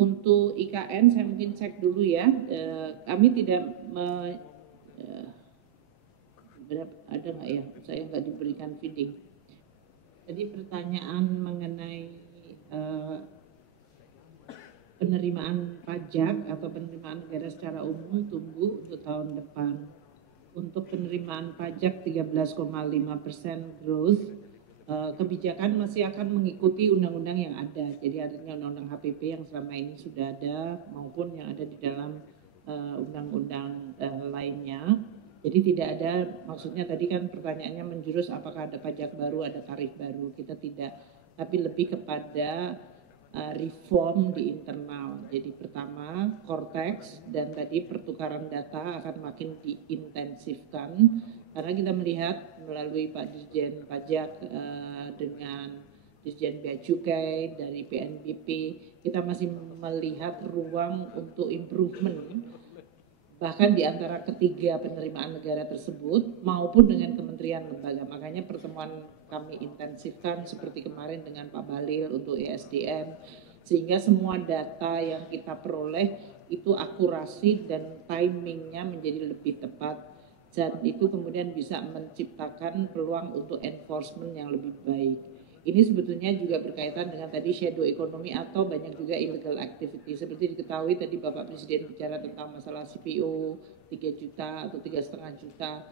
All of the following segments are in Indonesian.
Untuk IKN saya mungkin cek dulu ya. Kami tidak ada nggak ya? Saya nggak diberikan feeding. Jadi pertanyaan mengenai penerimaan pajak atau penerimaan negara secara umum tumbuh untuk tahun depan. Untuk penerimaan pajak 13,5% growth, kebijakan masih akan mengikuti undang-undang yang ada. Jadi artinya undang-undang HPP yang selama ini sudah ada maupun yang ada di dalam undang-undang lainnya. Jadi tidak ada, maksudnya tadi kan pertanyaannya menjurus apakah ada pajak baru, ada tarif baru. Kita tidak, tapi lebih kepada reform di internal. Jadi pertama Cortex dan tadi pertukaran data akan makin diintensifkan karena kita melihat melalui Pak Dirjen Pajak dengan Dirjen Bea Cukai dari PNBP kita masih melihat ruang untuk improvement bahkan di antara ketiga penerimaan negara tersebut maupun dengan kementerian lembaga. Makanya pertemuan kami intensifkan seperti kemarin dengan Pak Bahlil untuk ESDM, sehingga semua data yang kita peroleh itu akurasi dan timingnya menjadi lebih tepat, dan itu kemudian bisa menciptakan peluang untuk enforcement yang lebih baik. Ini sebetulnya juga berkaitan dengan tadi shadow economy atau banyak juga illegal activity. Seperti diketahui tadi Bapak Presiden bicara tentang masalah CPO 3 juta atau 3,5 juta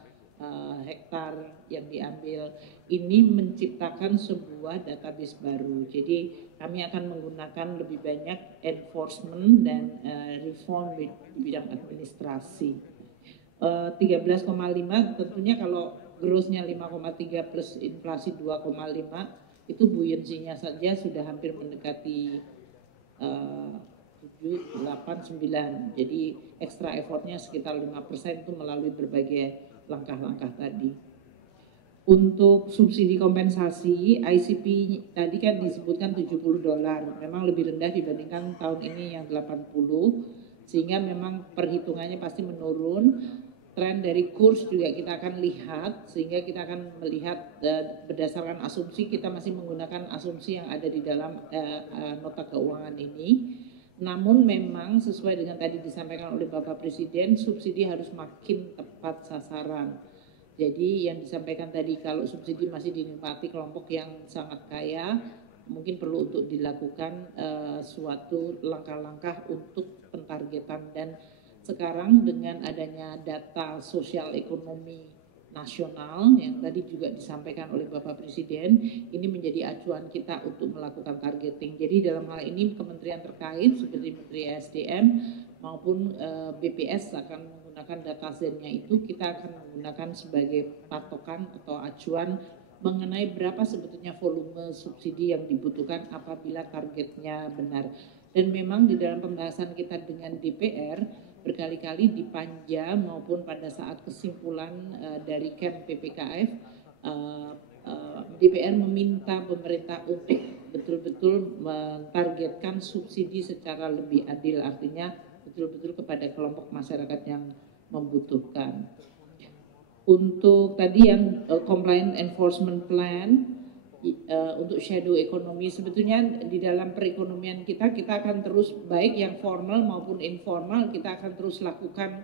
hektar yang diambil. Ini menciptakan sebuah database baru. Jadi kami akan menggunakan lebih banyak enforcement dan reform di bidang administrasi. 13,5 tentunya kalau growth-nya 5,3 plus inflasi 2,5 itu buoyancy-nya saja sudah hampir mendekati 7, 8, 9. Jadi extra effort-nya sekitar 5% itu melalui berbagai langkah-langkah tadi. Untuk subsidi kompensasi ICP tadi kan disebutkan $70, memang lebih rendah dibandingkan tahun ini yang 80, sehingga memang perhitungannya pasti menurun. Tren dari kurs juga kita akan lihat, sehingga kita akan melihat berdasarkan asumsi, kita masih menggunakan asumsi yang ada di dalam nota keuangan ini. Namun memang sesuai dengan tadi disampaikan oleh Bapak Presiden, subsidi harus makin tepat sasaran. Jadi yang disampaikan tadi kalau subsidi masih dinikmati kelompok yang sangat kaya, mungkin perlu untuk dilakukan suatu langkah-langkah untuk pentargetan. Dan sekarang dengan adanya data sosial ekonomi nasional yang tadi juga disampaikan oleh Bapak Presiden, ini menjadi acuan kita untuk melakukan targeting. Jadi dalam hal ini kementerian terkait seperti Menteri SDM maupun BPS akan menggunakan data zen-nya itu, kita akan menggunakan sebagai patokan atau acuan mengenai berapa sebetulnya volume subsidi yang dibutuhkan apabila targetnya benar. Dan memang di dalam pembahasan kita dengan DPR berkali-kali di Panja maupun pada saat kesimpulan dari Camp PPKF, DPR meminta pemerintah untuk betul-betul mentargetkan subsidi secara lebih adil, artinya betul-betul kepada kelompok masyarakat yang membutuhkan. Untuk tadi yang compliant enforcement plan untuk shadow economy, sebetulnya di dalam perekonomian kita akan terus, baik yang formal maupun informal, kita akan terus lakukan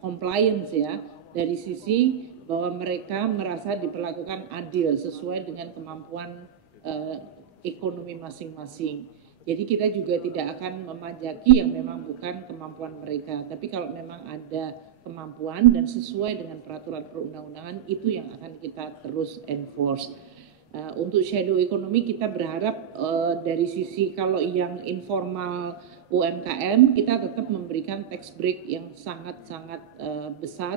compliance ya, dari sisi bahwa mereka merasa diperlakukan adil sesuai dengan kemampuan ekonomi masing-masing. Jadi kita juga tidak akan memajaki yang memang bukan kemampuan mereka, tapi kalau memang ada kemampuan dan sesuai dengan peraturan perundang-undangan, itu yang akan kita terus enforce. Untuk shadow economy kita berharap dari sisi kalau yang informal UMKM kita tetap memberikan tax break yang sangat-sangat besar,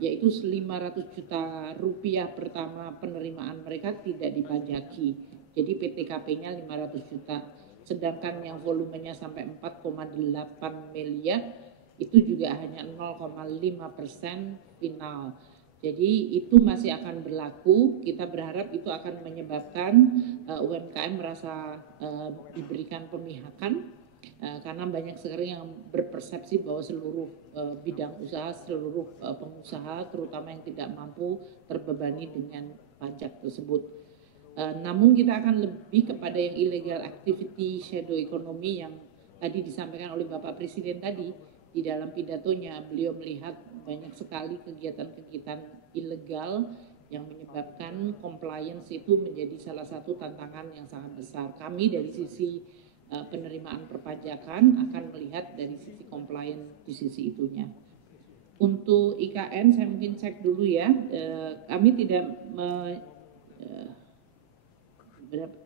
yaitu 500 juta rupiah pertama penerimaan mereka tidak dipajaki. Jadi PTKP-nya 500 juta. Sedangkan yang volumenya sampai 4,8 miliar itu juga hanya 0,5% final. Jadi itu masih akan berlaku. Kita berharap itu akan menyebabkan UMKM merasa diberikan pemihakan, karena banyak sekali yang berpersepsi bahwa seluruh bidang usaha, seluruh pengusaha terutama yang tidak mampu terbebani dengan pajak tersebut. Namun kita akan lebih kepada yang illegal activity shadow economy yang tadi disampaikan oleh Bapak Presiden tadi, di dalam pidatonya beliau melihat banyak sekali kegiatan-kegiatan ilegal yang menyebabkan compliance itu menjadi salah satu tantangan yang sangat besar. Kami dari sisi penerimaan perpajakan akan melihat dari sisi compliance di sisi itunya. Untuk IKN saya mungkin cek dulu ya, kami tidak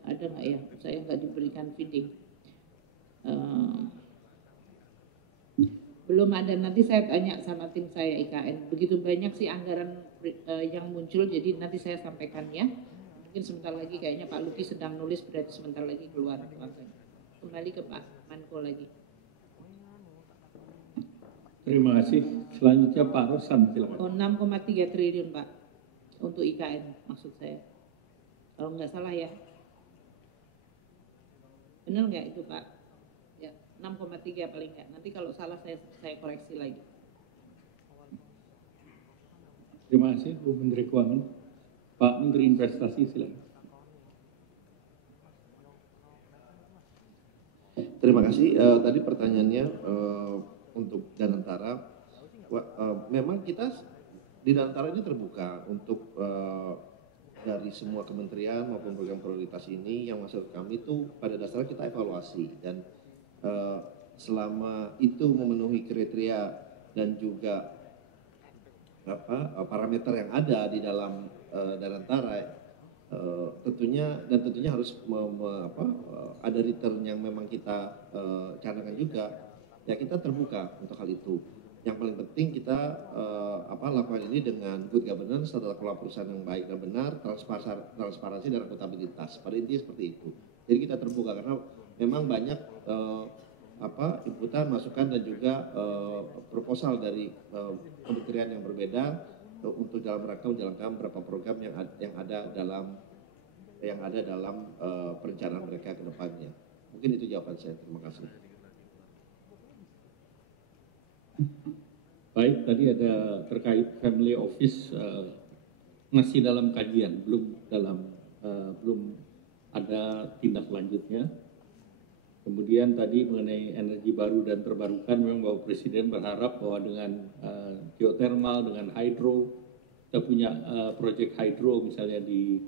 ada nggak ya, saya nggak diberikan feeding. Belum ada, nanti saya tanya sama tim saya IKN. Begitu banyak sih anggaran yang muncul, jadi nanti saya sampaikan ya. Mungkin sebentar lagi kayaknya Pak Luki sedang nulis, berarti sebentar lagi keluar. Kembali ke Pak Manko lagi. Terima kasih. Selanjutnya Pak Rosan, silakan. Oh, 6,3 triliun Pak untuk IKN maksud saya. Kalau nggak salah ya. Benar nggak itu Pak? Ya, 6,3 paling nggak. Nanti kalau salah saya koreksi lagi. Terima kasih Bu Menteri Keuangan. Pak Menteri Investasi silakan. Terima kasih. Tadi pertanyaannya untuk Danantara, memang kita di Danantara ini terbuka untuk dari semua kementerian maupun program prioritas ini yang masuk ke kami itu pada dasarnya kita evaluasi dan selama itu memenuhi kriteria dan juga parameter yang ada di dalam Danantara, tentunya harus ada return yang memang kita canangkan juga, ya kita terbuka untuk hal itu. Yang paling penting kita lakukan ini dengan good governance, tata kelola perusahaan yang baik dan benar, transparansi dan akuntabilitas. Pada intinya seperti itu. Jadi kita terbuka karena memang banyak inputan, masukan dan juga proposal dari kementerian yang berbeda untuk dalam rangka menjalankan beberapa program yang ada dalam perencanaan mereka ke depannya. Mungkin itu jawaban saya. Terima kasih. Baik, tadi ada terkait family office masih dalam kajian, belum ada tindak lanjutnya. Kemudian tadi mengenai energi baru dan terbarukan, memang Bapak Presiden berharap bahwa dengan geothermal, dengan hydro, kita punya proyek hydro misalnya di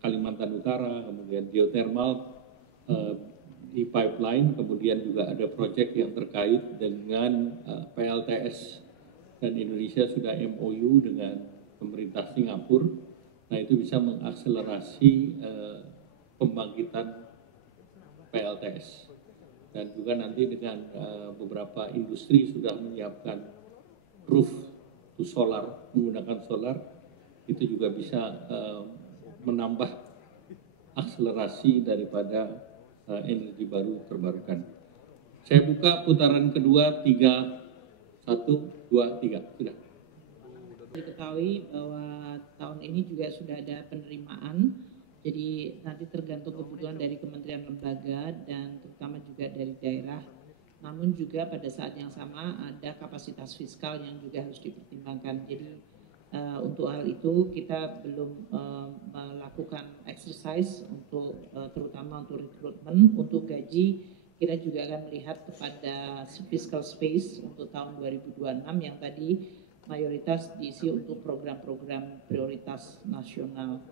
Kalimantan Utara, kemudian geothermal di pipeline, kemudian juga ada proyek yang terkait dengan PLTS dan Indonesia sudah MOU dengan pemerintah Singapura. Nah itu bisa mengakselerasi pembangkitan PLTS. Dan juga nanti dengan beberapa industri sudah menyiapkan roof to solar, menggunakan solar, itu juga bisa menambah akselerasi daripada energi baru terbarukan. Saya buka putaran kedua, 3, 1, 2, 3, sudah. Diketahui bahwa tahun ini juga sudah ada penerimaan, jadi nanti tergantung kebutuhan dari kementerian lembaga dan terutama juga dari daerah. Namun juga pada saat yang sama ada kapasitas fiskal yang juga harus dipertimbangkan. Jadi untuk hal itu kita belum melakukan exercise untuk terutama untuk rekrutmen, untuk gaji kita juga akan melihat kepada fiscal space untuk tahun 2026 yang tadi mayoritas diisi untuk program-program prioritas nasional.